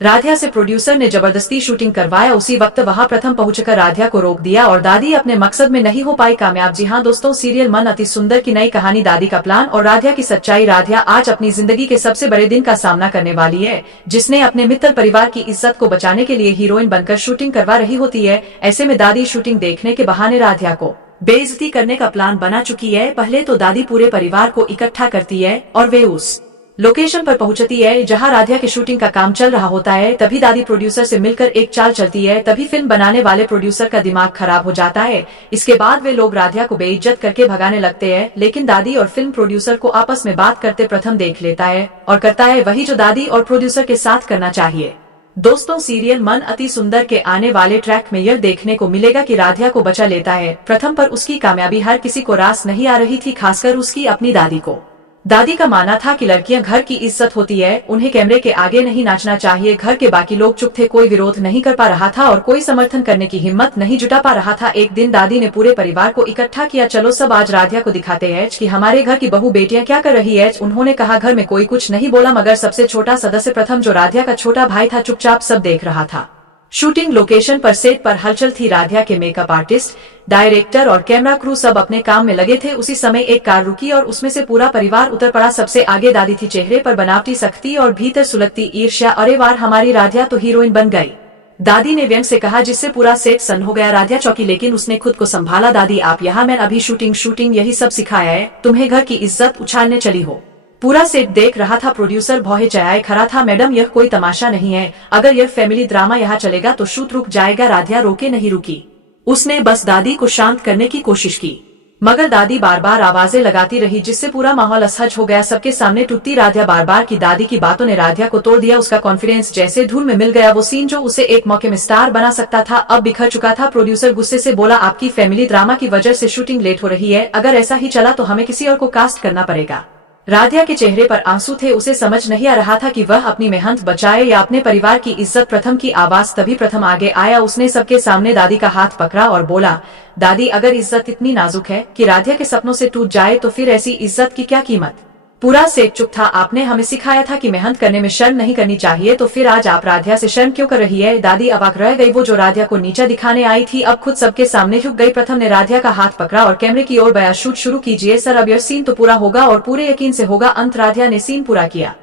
राधिया से प्रोड्यूसर ने जबरदस्ती शूटिंग करवाया। उसी वक्त वहां प्रथम पहुंचकर राधिया को रोक दिया और दादी अपने मकसद में नहीं हो पाई कामयाब। जी हां दोस्तों, सीरियल मन अति सुंदर की नई कहानी दादी का प्लान और राधिया की सच्चाई। राधिया आज अपनी जिंदगी के सबसे बड़े दिन का सामना करने वाली है, जिसने अपने मित्तल परिवार की इज्जत को बचाने के लिए हीरोइन बनकर शूटिंग करवा रही होती है। ऐसे में दादी शूटिंग देखने के बहाने राधिया को बेइज्जती करने का प्लान बना चुकी है। पहले तो दादी पूरे परिवार को इकट्ठा करती है और वे उस लोकेशन पर पहुंचती है जहां राधिया की शूटिंग का काम चल रहा होता है। तभी दादी प्रोड्यूसर से मिलकर एक चाल चलती है। तभी फिल्म बनाने वाले प्रोड्यूसर का दिमाग खराब हो जाता है। इसके बाद वे लोग राधिया को बेइज्जत करके भगाने लगते हैं, लेकिन दादी और फिल्म प्रोड्यूसर को आपस में बात करते प्रथम देख लेता है और करता है वही जो दादी और प्रोड्यूसर के साथ करना चाहिए। दोस्तों, सीरियल मन अति सुंदर के आने वाले ट्रैक में यह देखने को मिलेगा कि राधिया को बचा लेता है प्रथम, पर उसकी कामयाबी हर किसी को रास नहीं आ रही थी, खासकर उसकी अपनी दादी को। दादी का मानना था कि लड़कियां घर की इज्जत होती है, उन्हें कैमरे के आगे नहीं नाचना चाहिए। घर के बाकी लोग चुप थे, कोई विरोध नहीं कर पा रहा था और कोई समर्थन करने की हिम्मत नहीं जुटा पा रहा था। एक दिन दादी ने पूरे परिवार को इकट्ठा किया। चलो सब आज राधिया को दिखाते हैं कि हमारे घर की बहू बेटियां क्या कर रही है। उन्होंने कहा। घर में कोई कुछ नहीं बोला, मगर सबसे छोटा सदस्य प्रथम, जो राधिया का छोटा भाई था, चुपचाप सब देख रहा था। शूटिंग लोकेशन पर सेट पर हलचल थी। राधिया के मेकअप आर्टिस्ट, डायरेक्टर और कैमरा क्रू सब अपने काम में लगे थे। उसी समय एक कार रुकी और उसमें से पूरा परिवार उतर पड़ा। सबसे आगे दादी थी, चेहरे पर बनावटी सख्ती और भीतर सुलगती ईर्ष्या। अरे वार, हमारी राधिया तो हीरोइन बन गई, दादी ने व्यंग से कहा, जिससे पूरा सेट सन्न हो गया। राधिया चौंकी, लेकिन उसने खुद को संभाला। दादी, आप यहाँ? मैं अभी शूटिंग यही सब सिखाया है तुम्हें? घर की इज्जत उछालने चली हो? पूरा सेट देख रहा था। प्रोड्यूसर भौहे चढ़ाए खड़ा था। मैडम, यह कोई तमाशा नहीं है। अगर यह फैमिली ड्रामा यहाँ चलेगा तो शूट रुक जाएगा। राधिया रोके नहीं रुकी, उसने बस दादी को शांत करने की कोशिश की, मगर दादी बार बार आवाजें लगाती रही, जिससे पूरा माहौल असहज हो गया। सबके सामने टूटती राधिया बार बार की दादी की बातों ने राधिया को तोड़ दिया। उसका कॉन्फिडेंस जैसे धूल में मिल गया। वो सीन जो उसे एक मौके में स्टार बना सकता था, अब बिखर चुका था। प्रोड्यूसर गुस्से से बोला, आपकी फैमिली ड्रामा की वजह से शूटिंग लेट हो रही है। अगर ऐसा ही चला तो हमें किसी और को कास्ट करना पड़ेगा। राधिया के चेहरे पर आंसू थे। उसे समझ नहीं आ रहा था कि वह अपनी मेहनत बचाए या अपने परिवार की इज्जत। प्रथम की आवाज तभी प्रथम आगे आया। उसने सबके सामने दादी का हाथ पकड़ा और बोला, दादी, अगर इज्जत इतनी नाजुक है कि राधिया के सपनों से टूट जाए तो फिर ऐसी इज्जत की क्या कीमत? पूरा सेट चुप था। आपने हमें सिखाया था कि मेहनत करने में शर्म नहीं करनी चाहिए, तो फिर आज आप राधिया से शर्म क्यों कर रही है? दादी अवाक रह गई। वो जो राधिया को नीचा दिखाने आई थी, अब खुद सबके सामने झुक गई। प्रथम ने राधिया का हाथ पकड़ा और कैमरे की ओर बया, शूट शुरू कीजिए सर, अब यह सीन तो पूरा होगा और पूरे यकीन से होगा। अंत राधिया ने सीन पूरा किया।